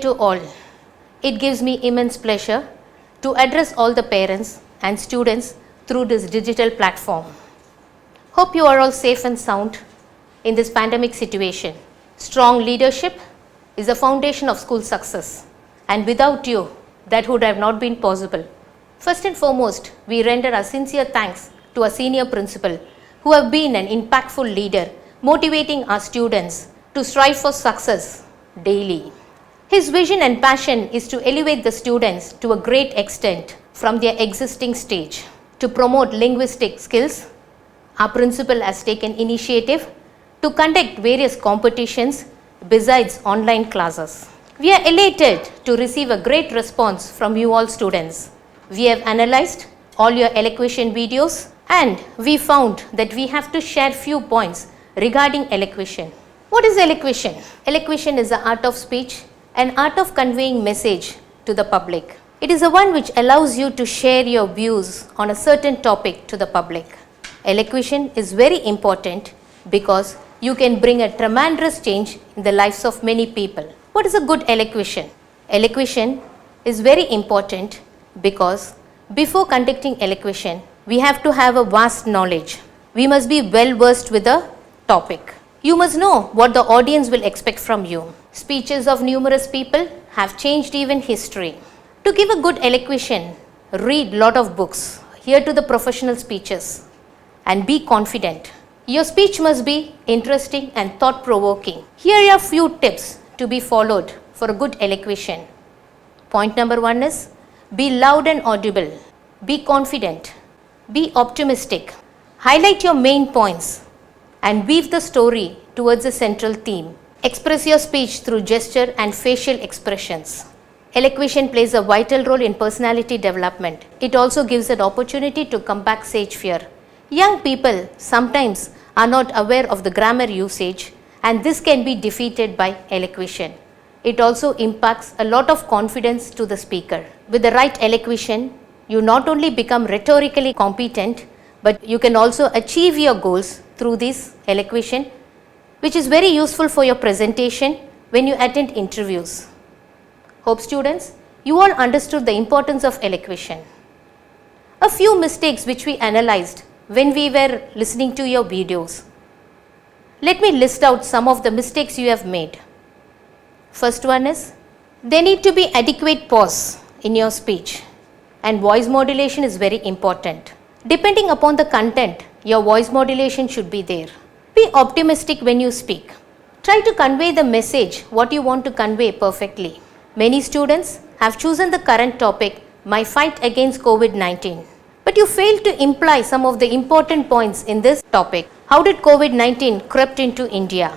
to all. It gives me immense pleasure to address all the parents and students through this digital platform. Hope you are all safe and sound in this pandemic situation. Strong leadership is the foundation of school success, and without you, that would have not been possible. First and foremost, we render our sincere thanks to our senior principal who have been an impactful leader, motivating our students to strive for success daily. His vision and passion is to elevate the students to a great extent from their existing stage. To promote linguistic skills, our principal has taken initiative to conduct various competitions besides online classes. We are elated to receive a great response from you all students. We have analyzed all your elocution videos and we found that we have to share few points regarding elocution. What is elocution? Elocution is the art of speech, an art of conveying message to the public. It is the one which allows you to share your views on a certain topic to the public. Elocution is very important because you can bring a tremendous change in the lives of many people. What is a good elocution? Elocution is very important because before conducting elocution, we have to have a vast knowledge. We must be well versed with the topic. You must know what the audience will expect from you. Speeches of numerous people have changed even history. To give a good elocution, read lot of books, hear to the professional speeches, and be confident. Your speech must be interesting and thought-provoking. Here are a few tips to be followed for a good elocution. Point number 1 is, be loud and audible. Be confident. Be optimistic. Highlight your main points and weave the story towards a central theme. Express your speech through gesture and facial expressions. Elocution plays a vital role in personality development. It also gives an opportunity to combat stage fear. Young people sometimes are not aware of the grammar usage, and this can be defeated by elocution. It also impacts a lot of confidence to the speaker. With the right elocution, you not only become rhetorically competent, but you can also achieve your goals through this elocution, which is very useful for your presentation when you attend interviews. Hope students, you all understood the importance of elocution. A few mistakes which we analyzed when we were listening to your videos. Let me list out some of the mistakes you have made. First one is, there need to be adequate pause in your speech, and voice modulation is very important. Depending upon the content, your voice modulation should be there. Be optimistic when you speak. Try to convey the message what you want to convey perfectly. Many students have chosen the current topic, my fight against COVID-19. But you failed to imply some of the important points in this topic. How did COVID-19 crept into India?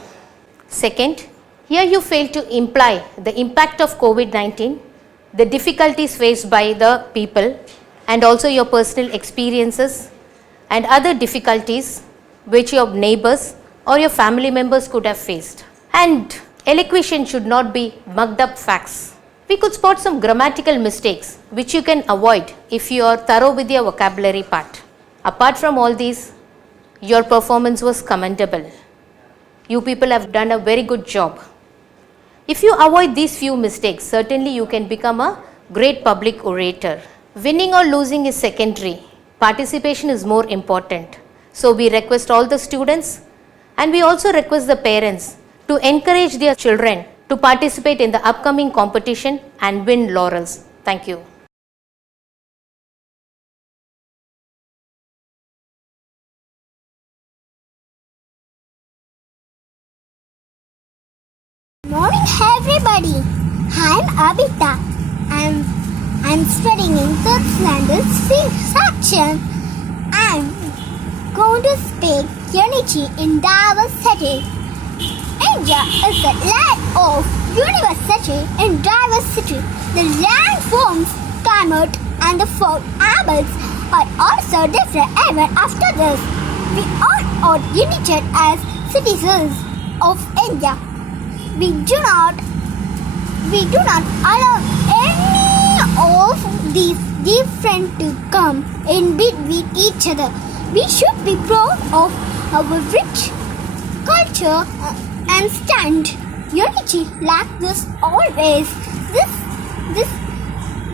Second, here you failed to imply the impact of COVID-19, the difficulties faced by the people, and also your personal experiences and other difficulties which your neighbors or your family members could have faced. And elocution should not be mugged up facts. We could spot some grammatical mistakes which you can avoid if you are thorough with your vocabulary part. Apart from all these, your performance was commendable. You people have done a very good job. If you avoid these few mistakes, certainly you can become a great public orator. Winning or losing is secondary. Participation is more important. So we request all the students, and we also request the parents to encourage their children to participate in the upcoming competition and win laurels. Thank you. Morning everybody. I'm Abita. I'm studying in third standard C section. I'm going to speak unity in diversity. India is the land of university and diversity. The land forms climate and the food habits are also different even after this. We all are united as citizens of India. We do not allow any of these different to come in between each other. We should be proud of our rich culture and stand unity like this always. This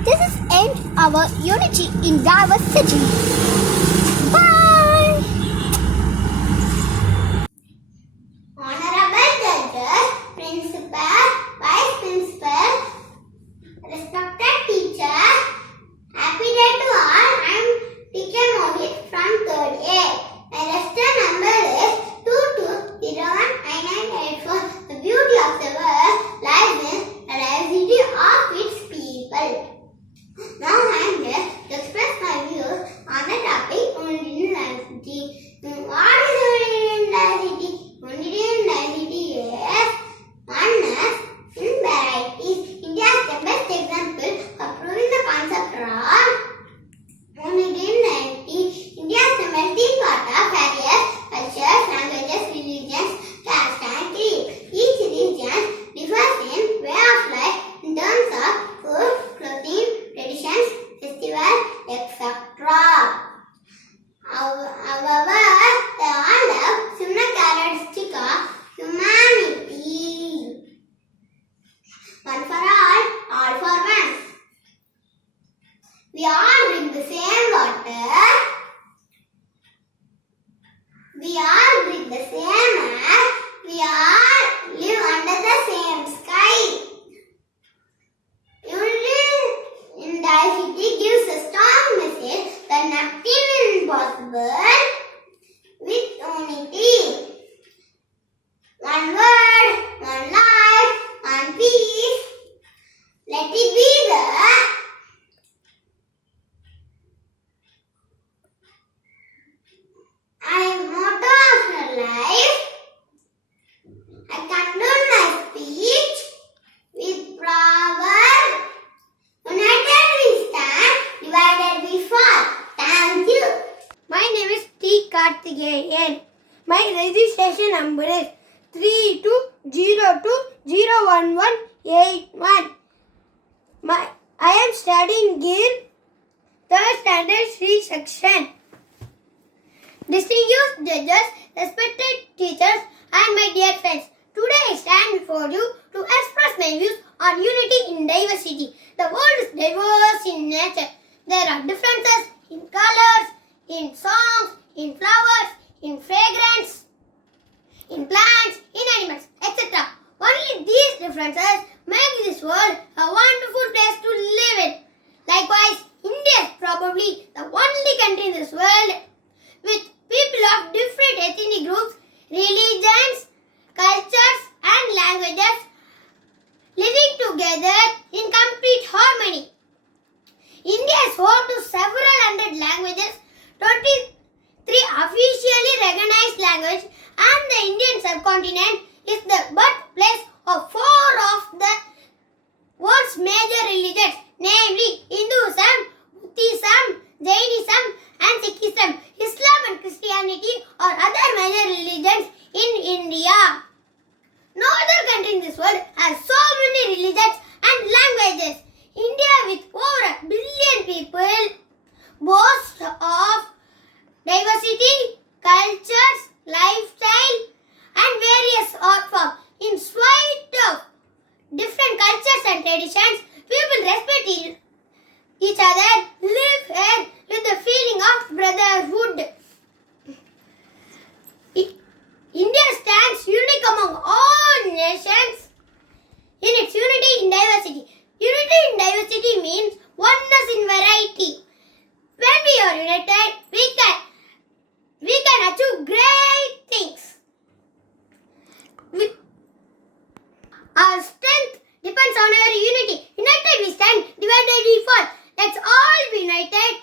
this is end our unity in diversity. Bye. Honorable judges, principal, vice principal, respected teacher, happy day to all. I'm teacher Mohit from 3rd A. My register number is 22019984. The beauty of the world lies in the diversity of its people. Now I'm here to express my views on the topic unity in diversity. What is unity in diversity? Unity in diversity is oneness in varieties. India is the best example of proving the concept of unity in diversity. India is the melting pot of various cultures, languages, religions, caste and creed. Each region differs in way of life in terms of food, clothing, traditions, festivals, etc. However, they all have similar characteristics of humanity. One for all for one. We all drink the same water. We all breathe the same air. We all live under the same sky. Unity in diversity gives a strong message that nothing is impossible with unity. One word, one life, one peace. Let it be the motto of your life. I conclude my speech with proverb. United we stand, divided we fall. Thank you. My name is T. Karthikeyan. My registration number is 3202011181. I am studying in 3rd standard C section. Distinguished judges, respected teachers, and my dear friends. Today I stand before you to express my views on unity in diversity. The world is diverse in nature. There are differences in colors, in songs, in flowers, in fragrance, in plants, in animals, etc. Only these differences make this world a wonderful place to live in. Likewise, India is probably the only country in this world with people of different ethnic groups, religions, cultures, and languages living together in complete harmony. India is home to several hundred languages, 23 officially recognized languages, and the Indian subcontinent is the birthplace of 4 of the world's major religions, namely Hinduism, Buddhism, Jainism, and Sikhism. Islam and Christianity are other major religions in India. No other country in this world has so many religions and languages. India, with over 1 billion people, boasts of diversity, cultures, lifestyle, and various art forms. In spite of different cultures and traditions, people respect each other, live here with the feeling of brotherhood. India stands unique among all nations in its unity in diversity. Unity in diversity means oneness in variety. When we are united, we can achieve great things. Our strength depends on our unity. United we stand, divided we fall. Let's all be united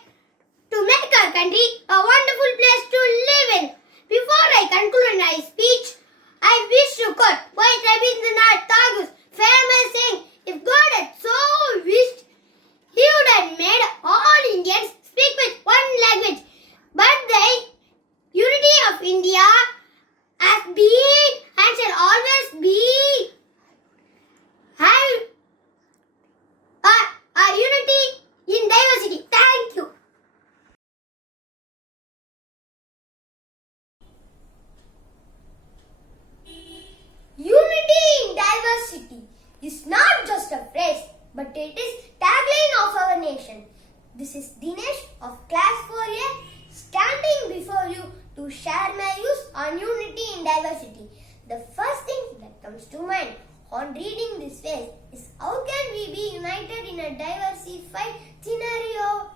to make our country a wonderful place to live in. Before I conclude my speech, I wish to quote Poet Rabindranath Tagore's famous saying, "If God had so wished, He would have made all Indians speak with one language." But the unity of India has been and shall always be our unity in diversity. Thank you. Unity in diversity. This is Dinesh of class 4A standing before you to share my views on unity in diversity. The first thing that comes to mind on reading this phrase is how can we be united in a diversified scenario?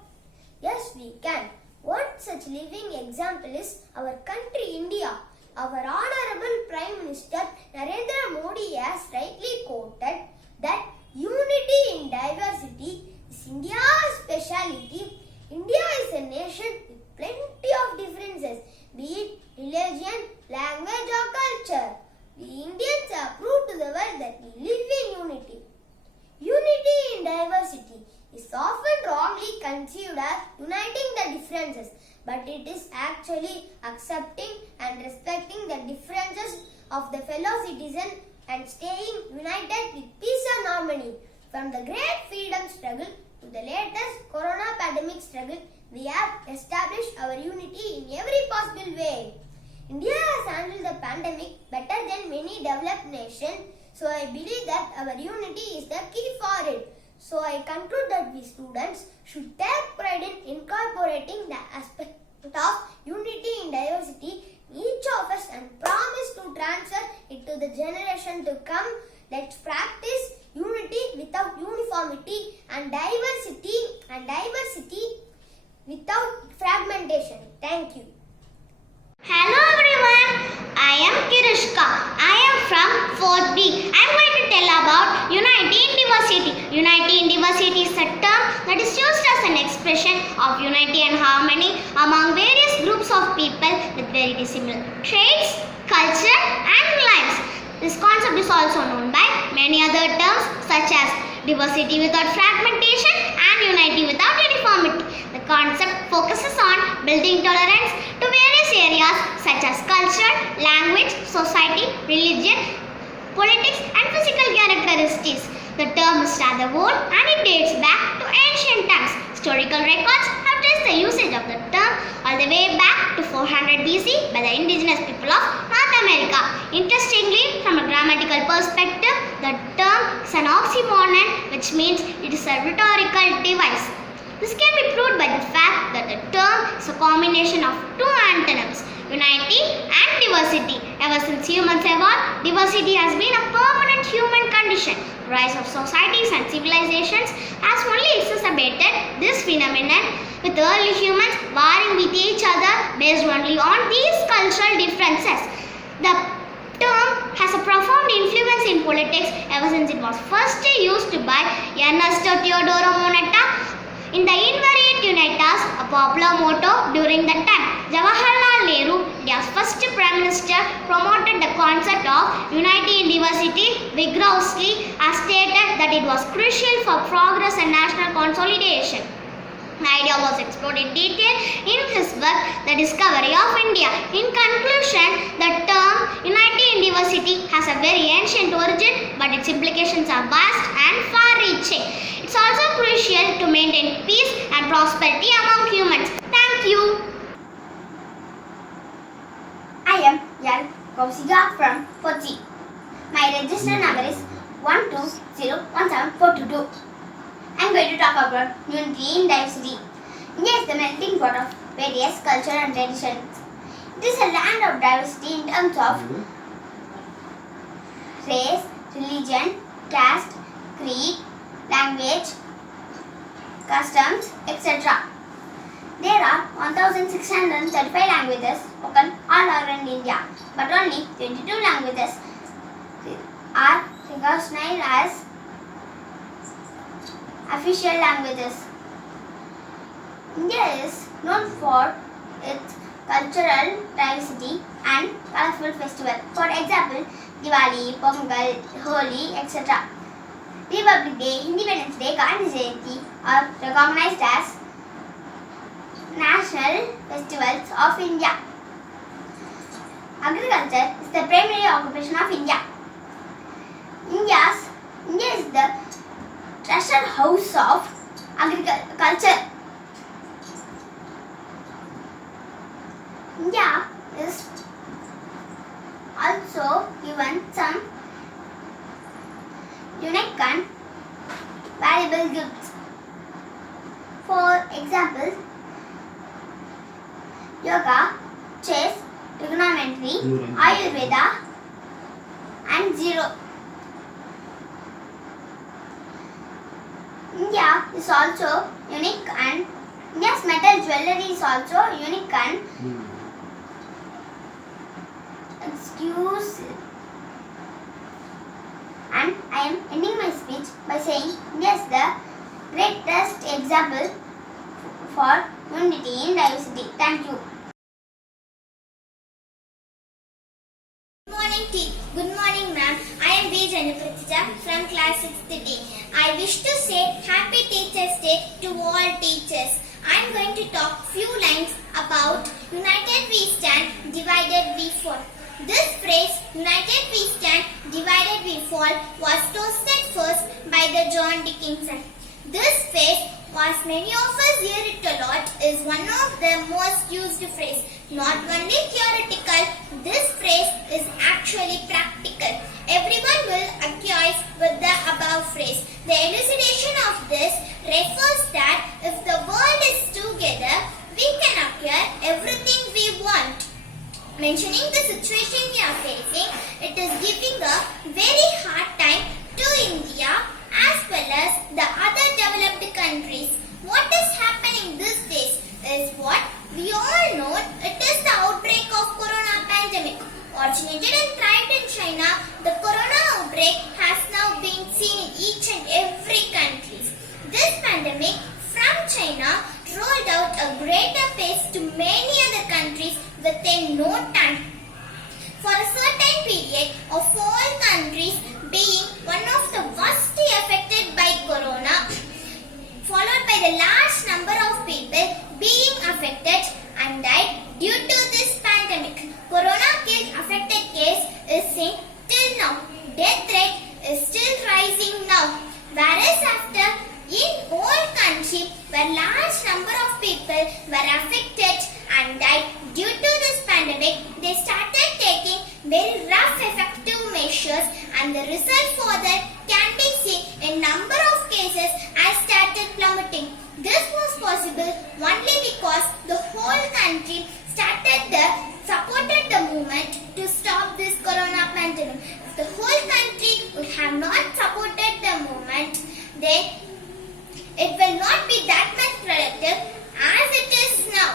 Yes, we can. One such living example is our country India. Our Honorable Prime Minister Narendra Modi has rightly quoted that unity in diversity is India's speciality. India is a nation with plenty of differences, be it religion, language or culture. We Indians have proved to the world that we live in unity. Unity in diversity is often wrongly conceived as uniting the differences, but it is actually accepting and respecting the differences of the fellow citizen and staying united with peace and harmony. From the great freedom struggle to the latest corona pandemic struggle, we have established our unity in every possible way. India has handled the pandemic better than many developed nations, so I believe that our unity is the key for it. So I conclude that we students should take pride in incorporating the aspect of unity in diversity in each of us and promise to transfer it to the generation to come. Let's practice unity without uniformity and diversity without fragmentation. Thank you. Hello everyone, I am Kirishka. I am from 4th B. I am going to tell about unity in diversity. Unity in diversity is a term that is used as an expression of unity and harmony among various groups of people with very dissimilar traits, culture and lives. This concept is also known by many other terms such as diversity without fragmentation and unity without uniformity. The concept focuses on building tolerance to various areas such as culture, language, society, religion, politics and physical characteristics. The term is rather old and it dates back to ancient times. Historical records have traced the usage of the term all the way back to 400 BC by the indigenous people of North America. Interestingly, from a grammatical perspective, the term is an oxymoron, which means it is a rhetorical device. This can be proved by the fact that the term is a combination of two antonyms, unity and diversity. Ever since humans evolved, diversity has been a permanent human condition. The rise of societies and civilizations has only exacerbated this phenomenon, with early humans warring with each other based only on these cultural differences. The term has a profound influence in politics ever since it was first used by Ernesto Teodoro Moneta in the Invariant Unitas, a popular motto during that time. Jawaharlal Nehru, India's first Prime Minister, promoted the concept of unity in diversity vigorously and stated that it was crucial for progress and national consolidation. The idea was explored in detail in his book, The Discovery of India. In conclusion, the term unity in diversity has a very ancient origin, but its implications are vast and far-reaching. It's also crucial to maintain peace and prosperity among humans. Thank you. I am Yan Kausiga from 4C. My registered number is 1201742. I am going to talk about unity in diversity. India is the melting pot of various culture and traditions. It is a land of diversity in terms of race, religion, caste, creed, language, customs, etc. There are 1635 languages spoken all around India, but only 22 languages are recognized as official languages. India is known for its cultural diversity and colorful festivals. For example, Diwali, Pongal, Holi, etc. Republic Day, Independence Day, Gandhi Jayanti are recognized as national festivals of India. Agriculture is the primary occupation of India. India is the treasure house of agriculture. India is also given some unique and valuable gifts. For Examples: yoga, chess, trigonometry, Ayurveda, and zero. India is also unique, and India's metal jewelry is also unique and and I am ending my speech by saying India is the greatest example for unity in diversity. Thank you. Good morning, ma'am. I am V. Janapratija from class 6th D. I wish to say Happy Teachers' Day to all teachers. I am going to talk few lines about United We Stand, Divided We Fall. This phrase, United We Stand, Divided We Fall, was toasted first by the John Dickinson. This phrase, as many of us hear it a lot, is one of the most used phrases. Not only theoretical, this phrase is actually practical. Everyone will acquiesce with the above phrase. The elucidation of this refers that if the world is together, we can acquire everything we want. Mentioning the situation we are facing, it is giving a very hard time to India as well as the other developed countries. What is happening these days is what we all know, it is the outbreak of corona pandemic. Originated and thrived in China, the corona outbreak has now been seen in each and every country. This pandemic from China rolled out a greater pace to many other countries within no time. For a certain period of all countries being one of the worstly affected by corona, followed by the large number of people being affected and died due to this pandemic. Corona killed affected case is seen till now. Death rate is still rising now. Whereas after in all country where large number of people were affected and died due to this pandemic, they started taking very rough effective measures, and the result for that can be seen in number of cases has started plummeting. This was possible only because the whole country supported the movement to stop this corona pandemic. If the whole country would have not supported the movement, then it will not be that much productive as it is now.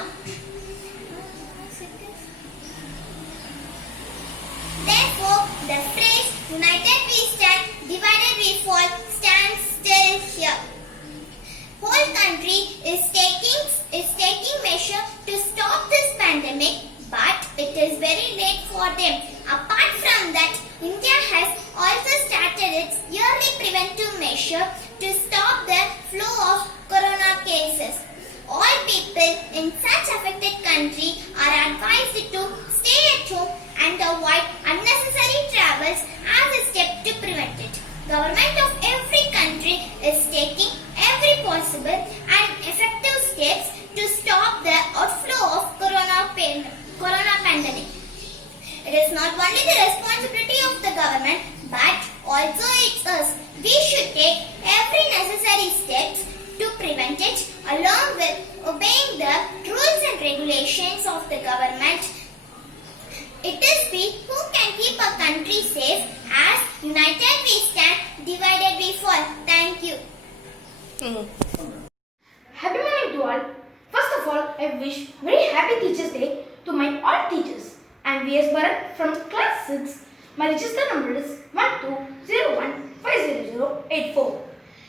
Therefore, the phrase United We Stand, Divided We Fall stands still here. Whole country is taking measure to stop this pandemic, but it is very late for them. Apart from that, India has also started its yearly preventive measure to stop the flow of corona cases. All people in such affected country are advised to stay at home and avoid unnecessary travels as a step to prevent it. Government of every country is taking every possible and effective steps to stop the outflow of corona pandemic. It is not only the responsibility of the government, but also it's us. We should take every necessary steps to prevent it, along with obeying the rules and regulations of the government. It is we who can keep our country safe. As united we stand, divided we fall. Thank you. Happy morning to all. First of all, I wish very happy Teachers' Day to my all teachers. I am V.S. Bharat from class 6. My register number is 1201500084.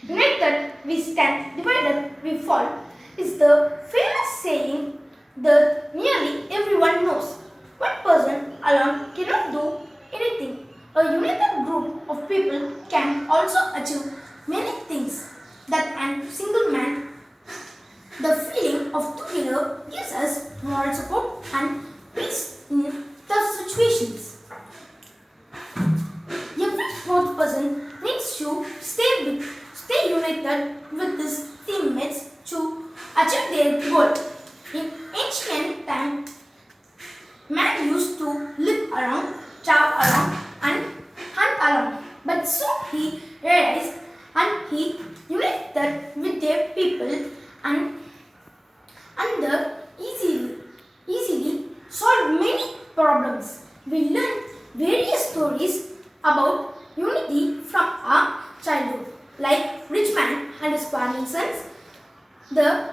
United we stand, divided we fall is the famous saying that nearly everyone knows. One person alone cannot do anything. A united group of people can also achieve many things that a single man. The feeling of together gives us moral support and peace in tough situations. Every fourth person needs to stay united with his teammates to achieve their goal. In ancient times, man used to live alone, travel alone, and hunt alone. But soon he realized and he united with their people and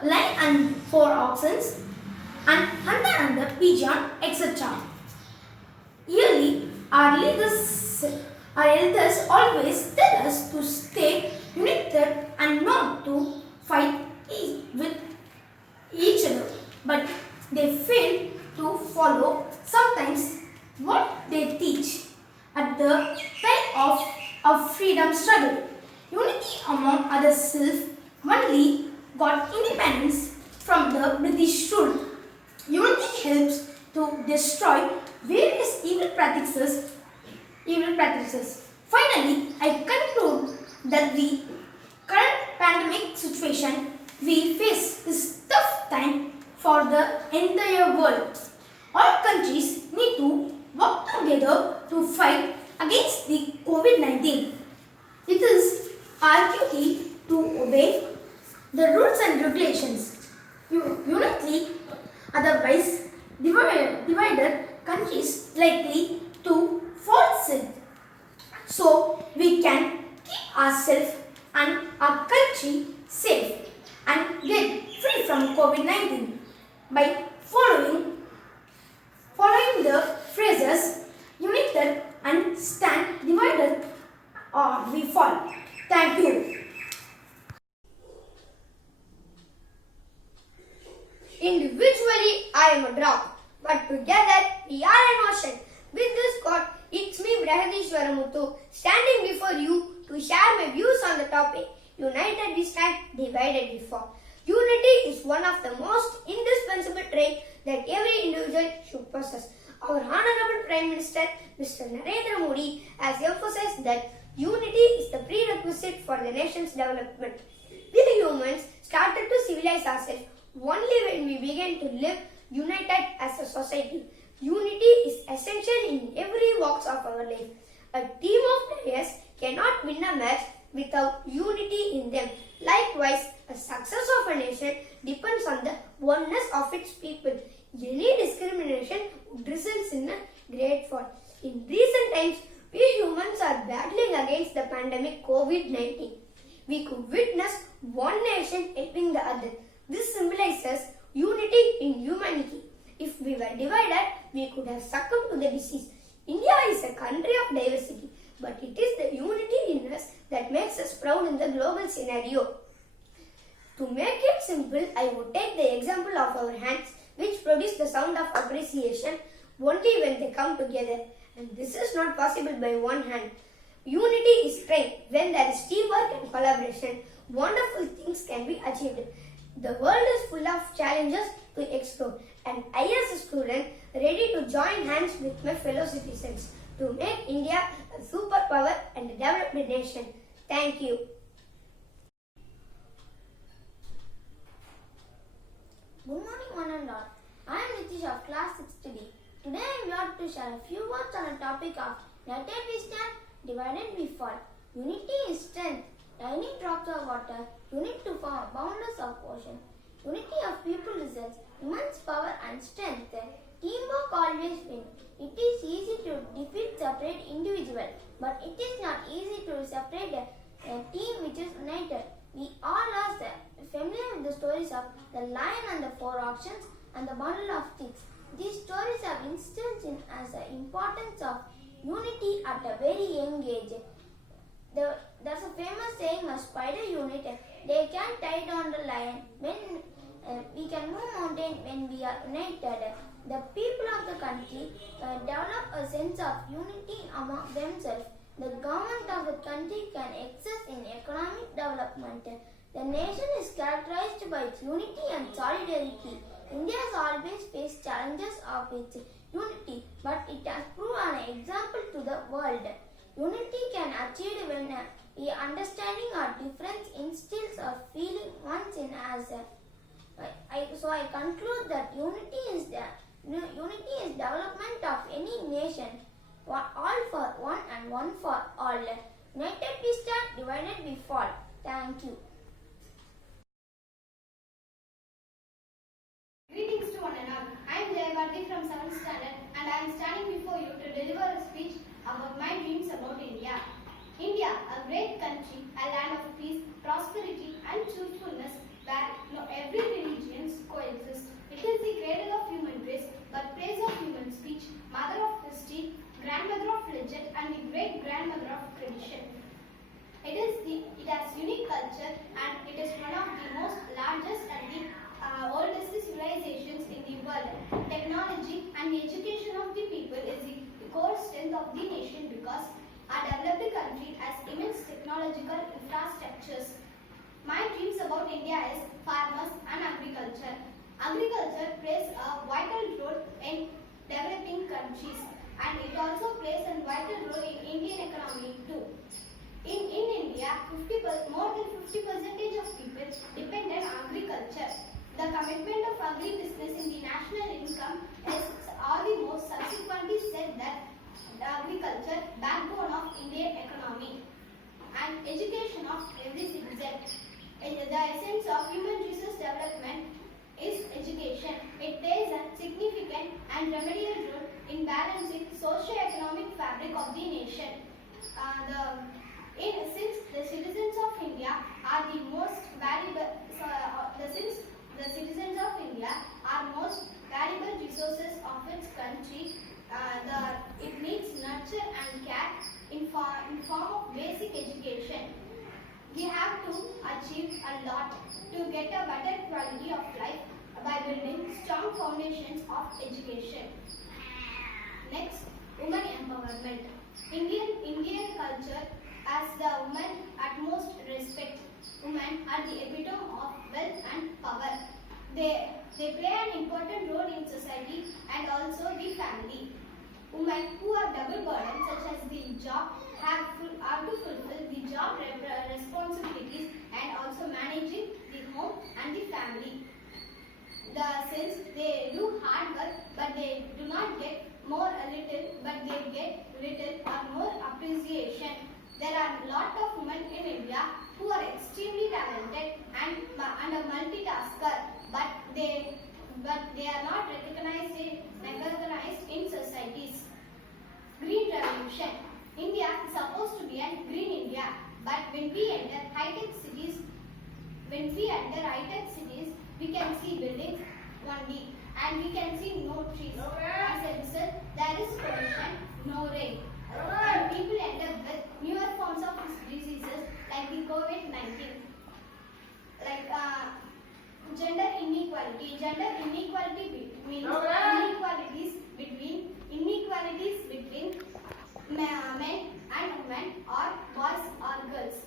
lion and four oxen, and hunter and the pigeon, etc. Yearly, our elders always tell us to stay united and not to fight with each other, but they fail to follow sometimes what they teach at the time of a freedom struggle. Unity among other self only got independence from the British rule. Unity helps to destroy various evil practices. Finally, I conclude that the current pandemic situation we face is tough time for the entire world. All countries need to work together to fight against the COVID-19. It is our duty to obey the rules and regulations unitely, otherwise divided countries likely to fall sick. So we can keep ourselves and our country safe and get free from COVID-19 by following the phrases united and stand divided or we fall. Thank you. Individually, I am a drop, but together we are an ocean. With this quote, it's me, Brahadishwaramuthu, standing before you to share my views on the topic. United we stand, divided we fall. Unity is one of the most indispensable traits that every individual should possess. Our Honorable Prime Minister, Mr. Narendra Modi, has emphasized that unity is the prerequisite for the nation's development. We humans started to civilize ourselves only when we began to live united as a society. Unity is essential in every walks of our life. A team of players cannot win a match without unity in them. Likewise, the success of a nation depends on the oneness of its people. Any discrimination would result in a great fall. In recent times, we humans are battling against the pandemic COVID-19. We could witness one nation helping the other. This symbolizes unity in humanity. If we were divided, we could have succumbed to the disease. India is a country of diversity, but it is the unity in us that makes us proud in the global scenario. To make it simple, I would take the example of our hands, which produce the sound of appreciation only when they come together. And this is not possible by one hand. Unity is strength. When there is teamwork and collaboration, wonderful things can be achieved. The world is full of challenges to explore, and I as a student ready to join hands with my fellow citizens to make India a superpower and a developed nation. Thank you. Good morning, one and all. I am Nitish of class 6th D. Today I am here to share a few words on a topic of united we stand, divided we fall. Unity is strength. Tiny drops of water unite to form boundless of ocean. Unity of people results immense power and strength. Teamwork always wins. It is easy to defeat separate individual, but it is not easy to separate a team which is united. We all are familiar with the stories of the lion and the four oxen and the bundle of sticks. These stories have instilled in us the importance of unity at a very young age. There's a famous saying, a spider unit, they can tie down the lion when we can move mountain when we are united. The people of the country develop a sense of unity among themselves. The government of the country can excel in economic development. The nation is characterized by its unity and solidarity. India has always faced challenges of its unity, but it has proven an example to the world. Unity can achieve when we understanding our difference instills a feeling once in us. So I conclude that unity is development of any nation. All for one and one for all. United we stand, divided we fall. Thank you. Greetings to one and all. I am Jayagati from 7th standard and I am standing before you to deliver a speech about my dreams about India. India, a great country, a land of peace, prosperity and truthfulness, where every religion coexists. It is the cradle of human race, birthplace of human speech, mother of history, grandmother of legend, and the great grandmother of tradition. It has unique culture, and it is one of the most largest and the oldest civilizations in the world. Technology and the education of the people is the core strength of the nation because our developed country has immense technological infrastructures. My dreams about India is farmers and agriculture. Agriculture plays a vital role in developing countries, and it also plays a vital role in Indian economy too. In India, more than 50% of people depend on agriculture. The commitment of agribusiness in the national income is almost subsequently said that the agriculture backbone of Indian economy and education of every citizen. The essence of human resource development is education. It plays a significant and remedial role in balancing socio-economic fabric of the nation. Since the citizens of India are the most valuable, since the citizens of India are most valuable resources of its country, it needs nurture and care in form of basic education. We have to achieve a lot to get a better quality of life by building strong foundations of education. Next, women empowerment. Indian culture as the women utmost respect. Women are the epitome of wealth and power. They play an important role in society and also the family. Women who have double burdens such as the job have to fulfill the job responsibilities and also managing the home and the family. Since they do hard work but they do not get but they get little or more appreciation. There are a lot of women in India who are extremely talented and a multitasker, but they are not recognized in societies. Green revolution. India is supposed to be a green India, but when we enter high-tech cities, we can see buildings only, and we can see no trees. As a result, there is pollution, no rain. And people end up with newer forms of diseases like the COVID-19. Like gender inequality. Gender inequality means inequalities between men and women or boys or girls.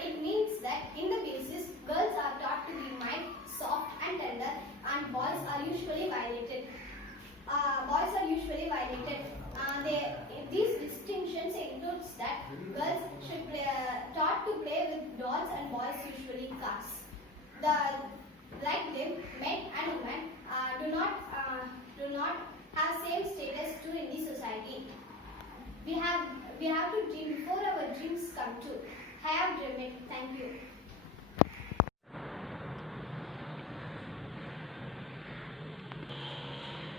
It means that in the basis, girls are taught to be mild, soft and tender, and boys are usually violated. These distinctions includes that girls should taught to play with dolls and boys usually cars. Like them, men and women do not have same status too in the society. We have to dream before our dreams come true. I have dreamed. Thank you.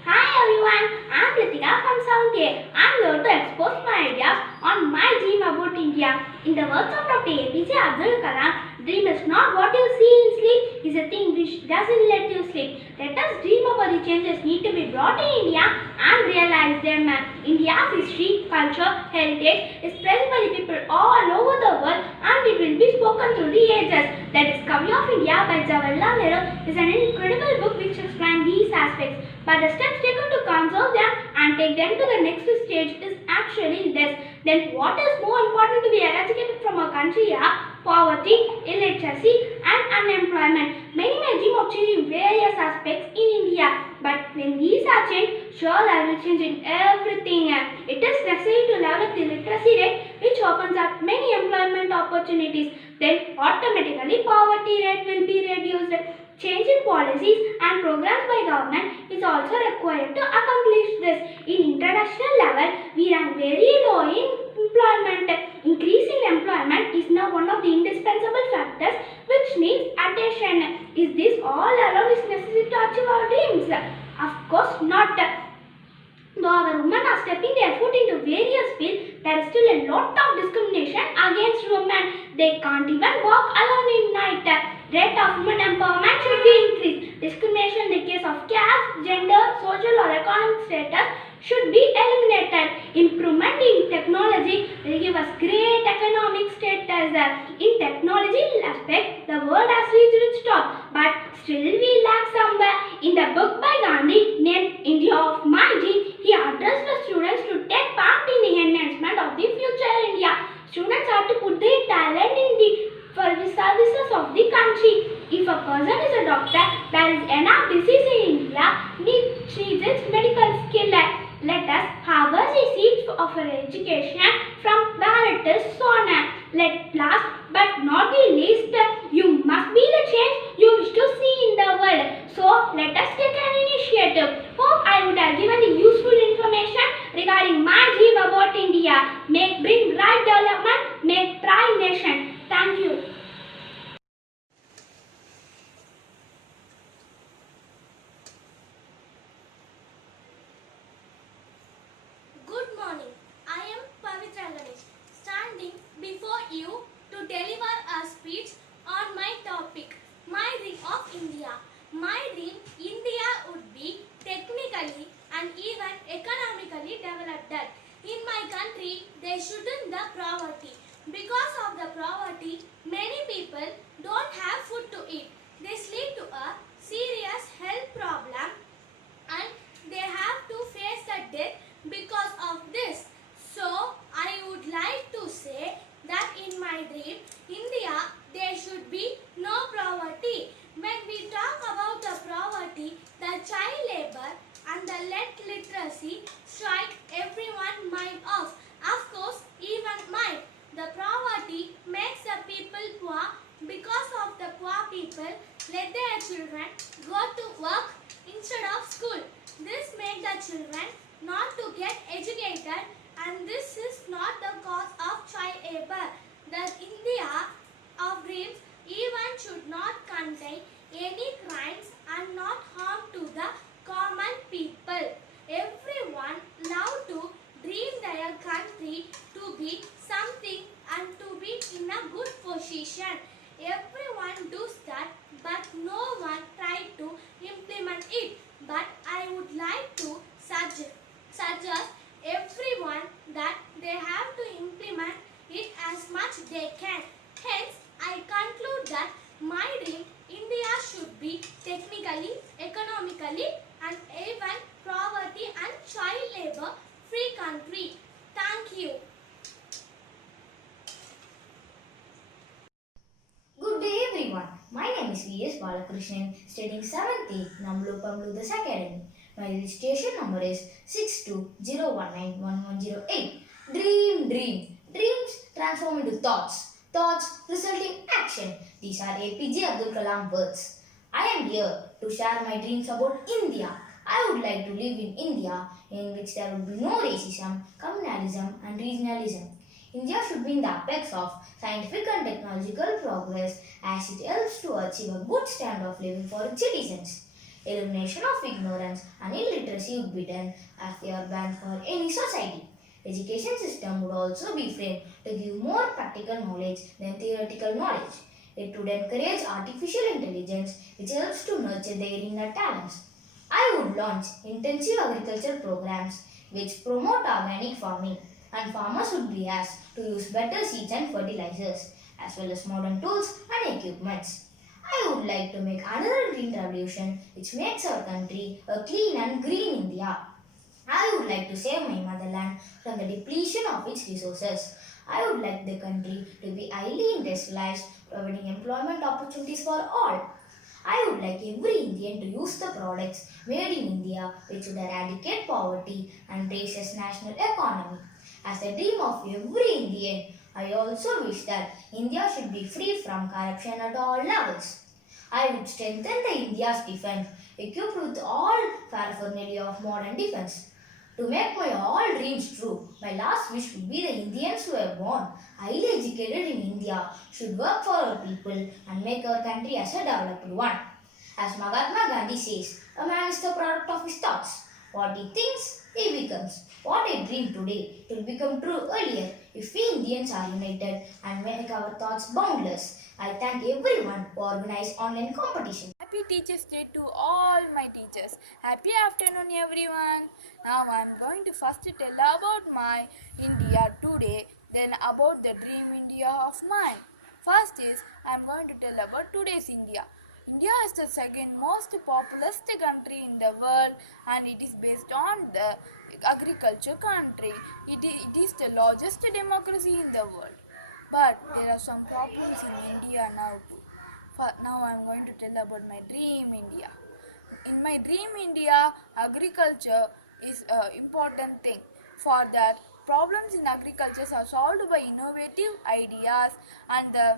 Hi everyone, I'm Ritika from 7th A. I'm here to expose my ideas on my dream about India. In the words of Dr. APJ Abdul Kalam, dream is not what you see in sleep, is a thing which doesn't let you sleep. Let us dream about the changes need to be brought in India and realize them. India's history, culture, heritage is spread by the people all over the world and it will be spoken through the ages. The Discovery of India by Jawaharlal Nehru is an incredible book which explains these aspects. But the steps taken to conserve them and take them to the next stage is actually less. Then what is more important to be eradicated from our country are poverty, illiteracy and unemployment. Many may dream of changing various aspects in India. But when these are changed, sure I will change in everything. It is necessary to develop the literacy rate which opens up many employment opportunities. Then automatically poverty rate will be reduced. Changing policies and programs by government is also required to accomplish this. In international level, we rank very low in employment. Increasing employment is now one of the indispensable factors which needs attention. Is this all alone is necessary to achieve our dreams? Of course not. Though our women are stepping their foot into various fields, there is still a lot of discrimination against women. They can't even walk alone in night. Rate of women empowerment should be increased. Discrimination in the case of caste, gender, social or economic status should be eliminated. Improvement in technology will give us great economic status. In technology aspect, the world has reached its top, but still we lack somewhere. In the book by Gandhi named India of My Dream, he addressed the students to take part in the enhancement of the future India. Students have to put their talent in the for the services of the country. If a person is a doctor, there is enough disease in India, needs its medical skill. Let us harvest the seeds of our education from where it is sown. Last but not the least, you must be the change you wish to see in the world. So let us take an initiative. Hope I would have given the useful information regarding my dream about India. Bring right development, make pride nation. Thank you. Good morning. I am Pavitra Ganesh, standing before you to deliver a speech on my topic, My Dream of India. My dream, India would be technically and even economically developed. In my country, there shouldn't be poverty. Because of the poverty, many people don't have food to eat. This lead to a serious health problem and they have to face the death because of this. So, I would like to say that in my dream, India, there should be no poverty. When we talk about the poverty, the child labor and the lead literacy strike everyone's mind off. Of course, even mine. The poverty makes the people poor. Because of the poor people, let their children go to work instead of school. This makes the children not to get educated, and this is not the cause of child labor. The India of dreams even should not contain any crimes and not harm to the common people. Everyone love to dream their country to be something and to be in a good position. Everyone does that, but no one try to implement it. But I would like to suggest everyone that they have to implement it as much they can. Hence, I conclude that my dream, India should be technically, economically and even poverty and child labor free country. Thank you. Good day everyone. My name is V.S. Balakrishnan, studying 7th A, Namlopam Luthas Academy. My registration number is 62019110. Dreams transform into thoughts. Thoughts result in action. These are APJ Abdul Kalam words. I am here to share my dreams about India. I would like to live in India in which there would be no racism, communalism and regionalism. India should be in the apex of scientific and technological progress as it helps to achieve a good standard of living for its citizens. Elimination of ignorance and illiteracy would be done as they are banned for any society. Education system would also be framed to give more practical knowledge than theoretical knowledge. It would encourage artificial intelligence which helps to nurture their inner talents. I would launch intensive agriculture programs which promote organic farming, and farmers would be asked to use better seeds and fertilizers as well as modern tools and equipments. I would like to make another green revolution which makes our country a clean and green India. I would like to save my motherland from the depletion of its resources. I would like the country to be highly industrialized, providing employment opportunities for all. I would like every Indian to use the products made in India which would eradicate poverty and raise its national economy. As a dream of every Indian, I also wish that India should be free from corruption at all levels. I would strengthen the India's defense, equipped with all paraphernalia of modern defense. To make my all dreams true, my last wish would be the Indians who are born highly educated in India should work for our people and make our country as a developed one. As Mahatma Gandhi says, a man is the product of his thoughts. What he thinks, he becomes. What he dreamed today will become true earlier. if we Indians are united and make our thoughts boundless. I thank everyone who organized online competition. Happy Teachers Day to all my teachers. Happy afternoon, everyone. Now I'm going to first tell about my India today, then about the dream India of mine. First is I'm going to tell about today's India. India is the second most populous country in the world, and it is based on the agriculture country. It is the largest democracy in the world. But there are some problems in India now too. Now I am going to tell about my dream India. In my dream India, agriculture is an important thing. For that, problems in agriculture are solved by innovative ideas, and the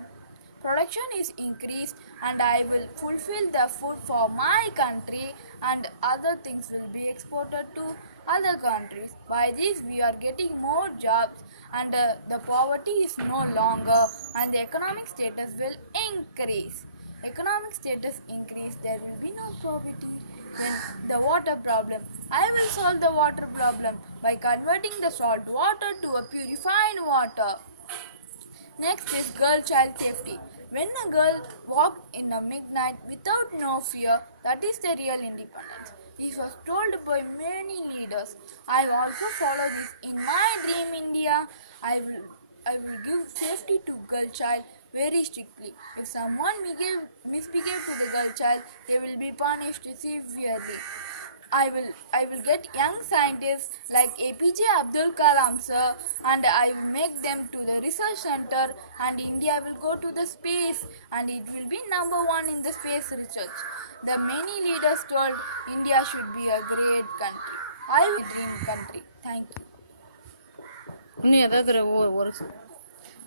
production is increased, and I will fulfill the food for my country, and other things will be exported to other countries. By this we are getting more jobs, and the poverty is no longer, and the economic status will increase. Economic status increase, there will be no poverty. Then the water problem, I will solve the water problem by converting the salt water to a purified water. Next is girl child safety. When a girl walked in the midnight without no fear, that is the real independence. It was told by many leaders. I also follow this in my dream India. I will give safety to girl child very strictly. If someone misbehave to the girl child, they will be punished severely. I will get young scientists like APJ Abdul Kalam sir, and I will make them to the research center, and India will go to the space, and it will be number one in the space research. The many leaders told India should be a great country. I will dream country. Thank you.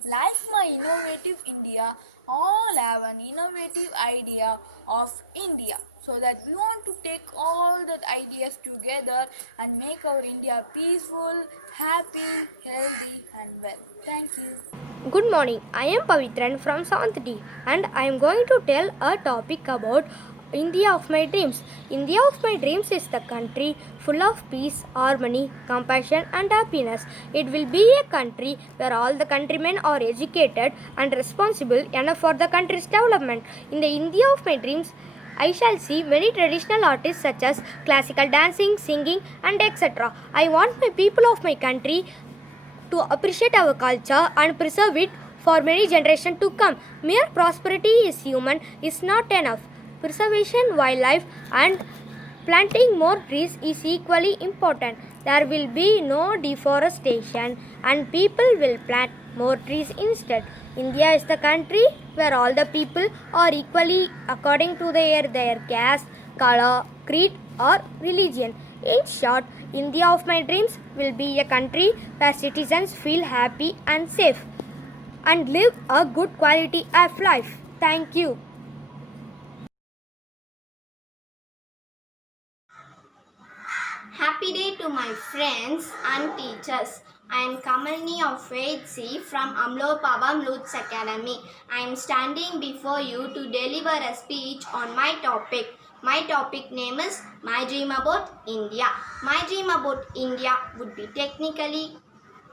Like my innovative India, all have an innovative idea of India. So that we want to take all that ideas together and make our India peaceful, happy, healthy and well. Thank you. Good morning. I am Pavitran from 7th D, and I am going to tell a topic about India of my dreams. India of my dreams is the country full of peace, harmony, compassion and happiness. It will be a country where all the countrymen are educated and responsible enough for the country's development. In the India of my dreams, I shall see many traditional artists such as classical dancing, singing and etc. I want my people of my country to appreciate our culture and preserve it for many generations to come. Mere prosperity is human is not enough. Preservation, wildlife and planting more trees is equally important. There will be no deforestation and people will plant more trees instead. India is the country where all the people are equally according to their caste, color, creed or religion. In short, India of my dreams will be a country where citizens feel happy and safe and live a good quality of life. Thank you. Happy day to my friends and teachers. I am Kamalni of 8C from Amlopavam Lutz Academy. I am standing before you to deliver a speech on my topic. My topic name is My Dream About India. My dream about India would be technically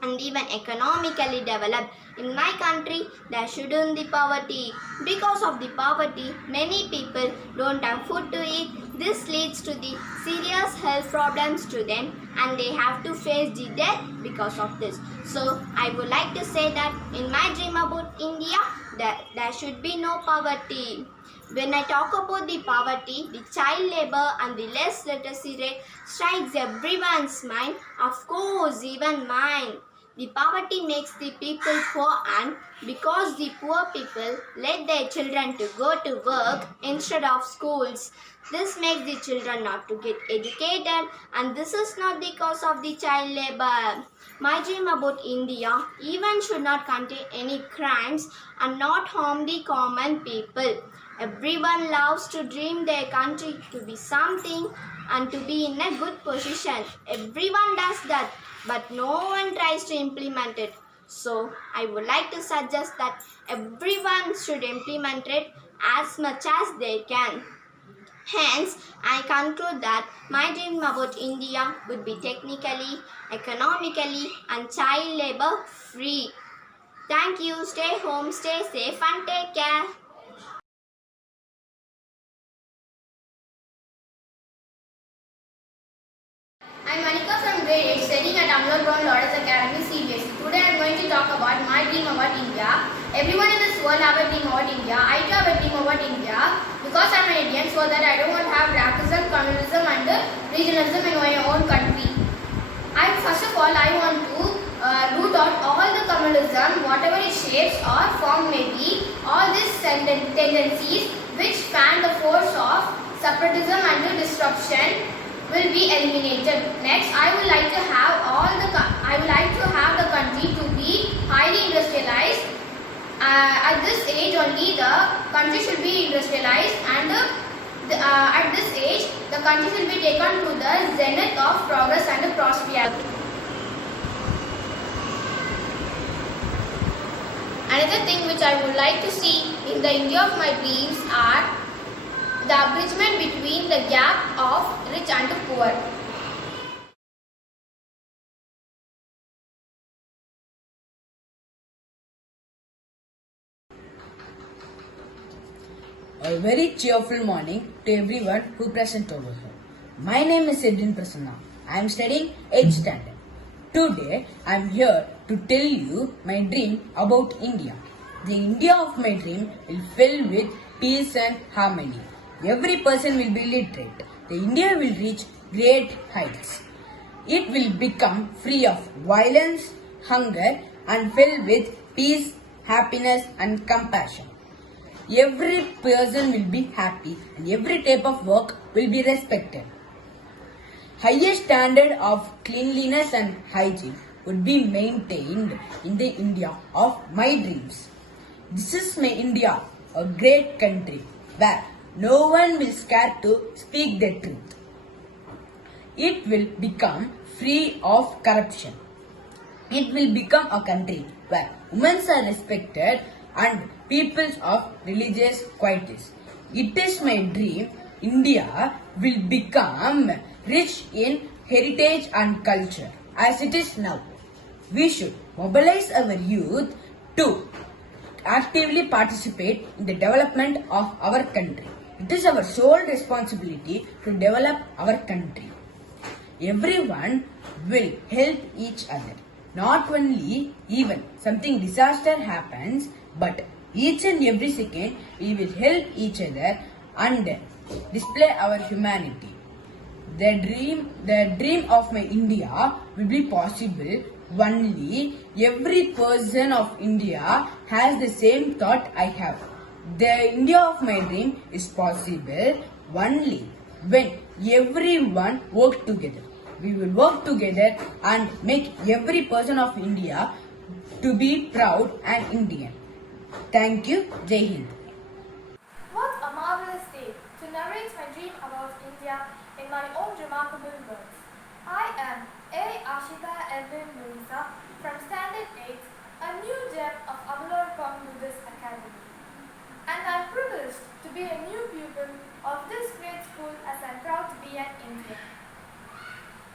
and even economically developed. In my country, there shouldn't be poverty. Because of the poverty, many people don't have food to eat. This leads to the serious health problems to them and they have to face the death because of this. So, I would like to say that in my dream about India, there should be no poverty. When I talk about the poverty, the child labor and the less literacy rate strikes everyone's mind, of course even mine. The poverty makes the people poor, and because the poor people let their children to go to work instead of schools, this makes the children not to get educated, and this is not the cause of the child labor. My dream about India even should not contain any crimes and not harm the common people. Everyone loves to dream their country to be something and to be in a good position. Everyone does that, but no one tries to implement it. So, I would like to suggest that everyone should implement it as much as they can. Hence, I conclude that my dream about India would be technically, economically, and child labor free. Thank you. Stay home, stay safe, and take care. I'm Manika from grade 8 studying at Amlot Brown Lawrence Academy CBSE. Today I'm going to talk about my dream about India. Everyone in this world have a dream about India. I too have a dream about India because I'm an Indian, so that I don't want to have racism, communism and regionalism in my own country. First of all, I want to root out all the communism, whatever its shapes or form may be, all these tendencies which fan the force of separatism and disruption will be eliminated. Next, I would like to have the country to be highly industrialized. At this age only, the country should be industrialized, and at this age, the country should be taken to the zenith of progress and prosperity. Another thing which I would like to see in the India of my dreams are the abridgment between the gap of rich and poor. A very cheerful morning to everyone who present over here. My name is Edwin Prasanna. I am studying 8th standard. Today I am here to tell you my dream about India. The India of my dream will fill with peace and harmony. Every person will be literate. The India will reach great heights. It will become free of violence, hunger and filled with peace, happiness and compassion. Every person will be happy and every type of work will be respected. Highest standard of cleanliness and hygiene would be maintained in the India of my dreams. This is my India, a great country where no one will scare to speak the truth. It will become free of corruption. It will become a country where women are respected and peoples of religious qualities. It is my dream India will become rich in heritage and culture as it is now. We should mobilize our youth to actively participate in the development of our country. It is our sole responsibility to develop our country. Everyone will help each other. Not only even something disaster happens, but each and every second we will help each other and display our humanity. The dream of my India will be possible only every person of India has the same thought I have. The India of my dream is possible only when everyone works together. We will work together and make every person of India to be proud and Indian. Thank you. Jai Hind. What a marvelous day to narrate my dream about India in my own remarkable words. I am A. Ashita Edwin Louisa from Standard 8, a new gem of Avalorcom Buddhist Academy. And I am privileged to be a new pupil of this great school as I am proud to be an Indian.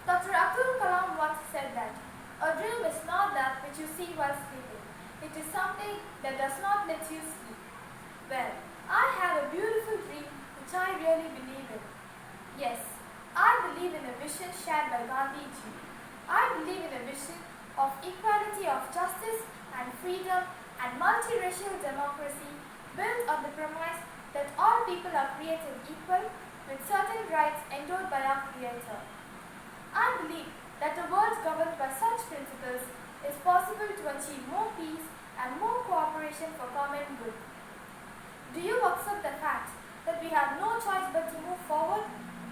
Dr. Abdul Kalam once said that a dream is not that which you see while sleeping. It is something that does not let you sleep. Well, I have a beautiful dream which I really believe in. Yes, I believe in a vision shared by Gandhiji. I believe in a vision of equality of justice and freedom and multiracial democracy built on the premise that all people are created equal with certain rights endowed by our Creator. I believe that a world governed by such principles is possible to achieve more peace and more cooperation for common good. Do you accept the fact that we have no choice but to move forward?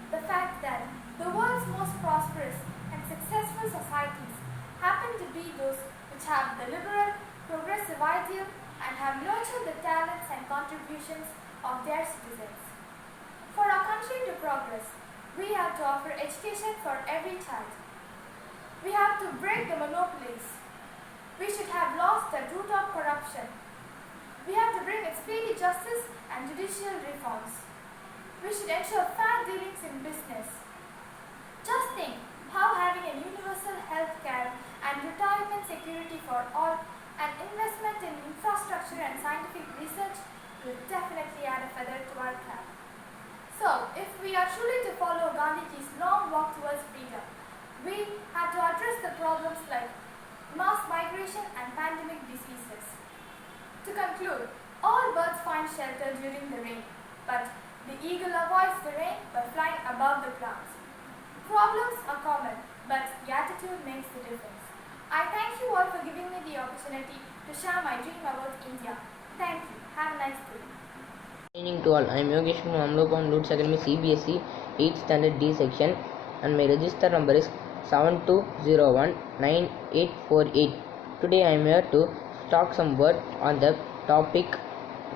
The fact that the world's most prosperous and successful societies happen to be those which have the liberal, progressive ideal and have nurtured the talents and contributions of their citizens. For our country to progress, we have to offer education for every child. We have to break the monopolies. We should have lost the root of corruption. We have to bring in speedy justice and judicial reforms. We should ensure fair dealings in business. Just think how having a universal health care and retirement security for all and investment in infrastructure and scientific research will definitely add a feather to our cap. So, if we are truly to follow Gandhiji's long walk towards freedom, we have to address the problems like mass migration and pandemic diseases. To conclude, all birds find shelter during the rain, but the eagle avoids the rain by flying above the clouds. Problems are common, but the attitude makes the difference. I thank you all for giving me the opportunity to share my dream about India. Thank you. Have a nice day. Good evening to all. I am Yogesh from Amlopam Lutz Academy CBSE 8th Standard D section and my register number is 72019848. Today I am here to talk some word on the topic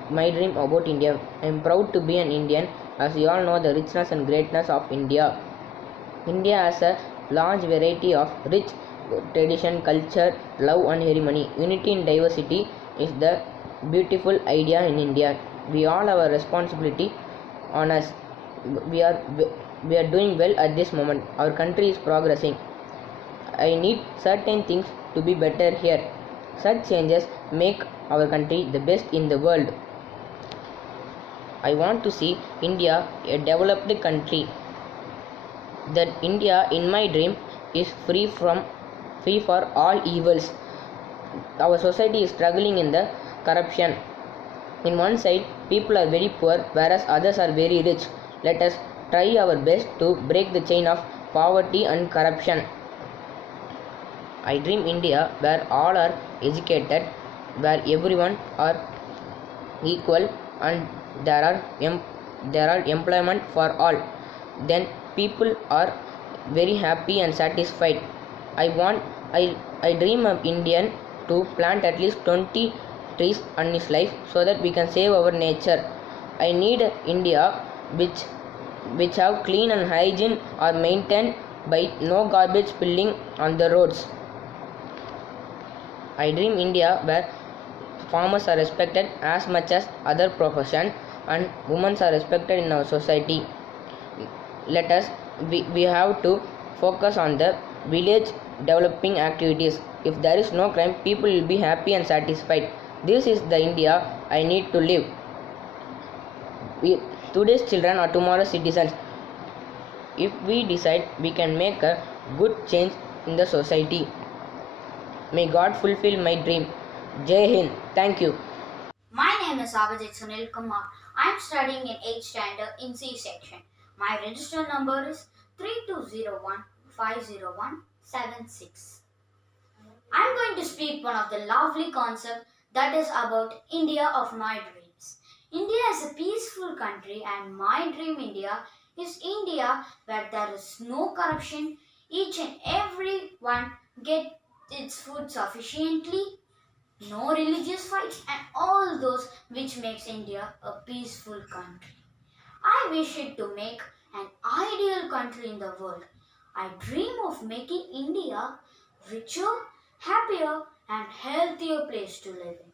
My Dream About India. I am proud to be an Indian as you all know the richness and greatness of India. India has a large variety of rich tradition, culture, love and ceremony. Unity in diversity is the beautiful idea in India. We all have a responsibility on us. We are doing well at this moment. Our country is progressing. I need certain things to be better here. Such changes make our country the best in the world. I want to see India a developed country. That India in my dream is free for all evils. Our society is struggling in the corruption. In one side, people are very poor, whereas others are very rich. Let us try our best to break the chain of poverty and corruption. I dream India where all are educated, where everyone are equal, and there are employment for all. Then people are very happy and satisfied. I dream of Indian to plant at least 20 trees on his life so that we can save our nature. I need India which have clean and hygiene are maintained by no garbage spilling on the roads. I dream India where farmers are respected as much as other professions and women are respected in our society. We have to focus on the village developing activities. If there is no crime, people will be happy and satisfied. This is the India I need to live. Today's children are tomorrow's citizens. If we decide, we can make a good change in the society. May God fulfill my dream. Jai Hind. Thank you. My name is Abhijit Sunil Kumar. I am studying in 8th standard in C section. My register number is 3201-50176. I am going to speak one of the lovely concepts that is about India of my dreams. India is a peaceful country and my dream India is India where there is no corruption, each and every one get its food sufficiently, no religious fights and all those which makes India a peaceful country. I wish it to make an ideal country in the world. I dream of making India richer, happier and healthier place to live in.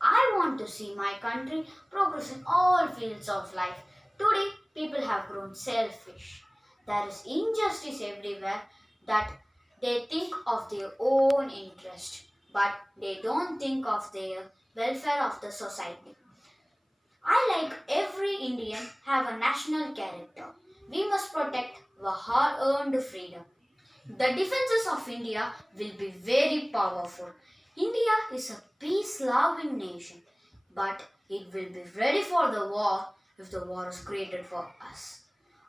I want to see my country progress in all fields of life. Today, people have grown selfish. There is injustice everywhere that they think of their own interest, but they don't think of their welfare of the society. I, like every Indian, have a national character. We must protect our hard-earned freedom. The defenses of India will be very powerful. India is a peace-loving nation, but it will be ready for the war if the war is created for us.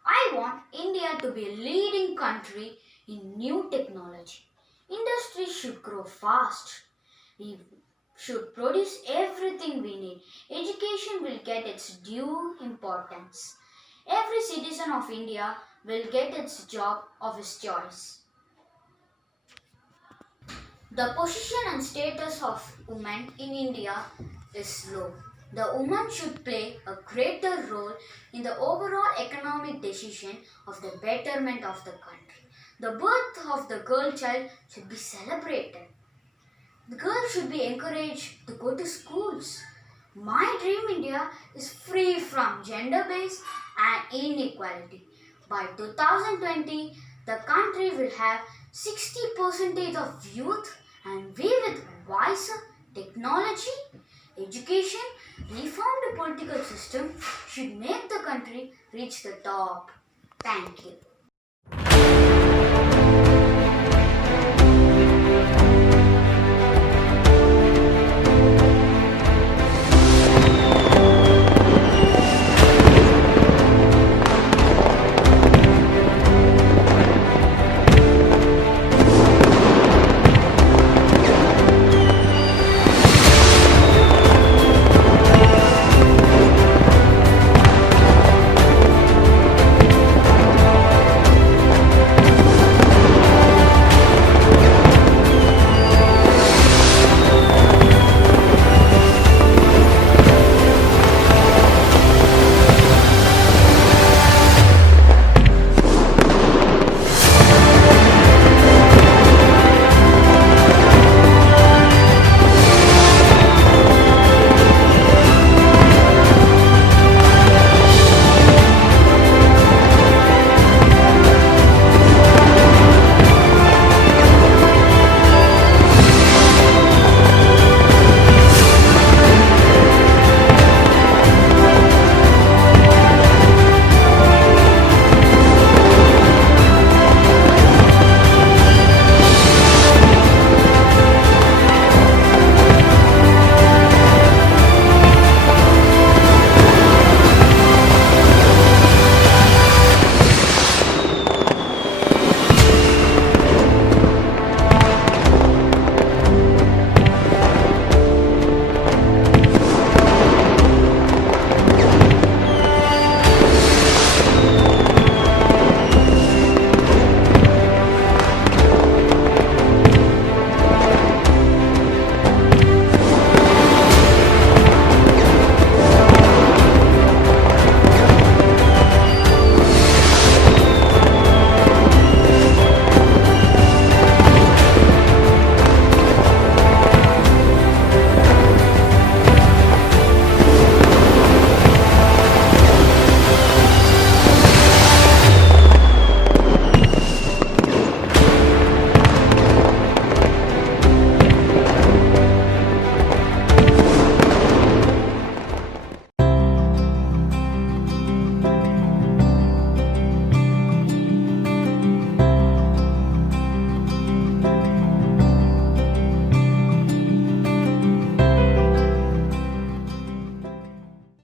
I want India to be a leading country in new technology. Industry should grow fast. We should produce everything we need. Education will get its due importance. Every citizen of India will get its job of his choice. The position and status of women in India is low. The woman should play a greater role in the overall economic decision of the betterment of the country. The birth of the girl child should be celebrated. The girl should be encouraged to go to schools. My dream India is free from gender-based and inequality. By 2020, the country will have 60% of youth, and we with wiser technology, education, reformed political system should make the country reach the top. Thank you.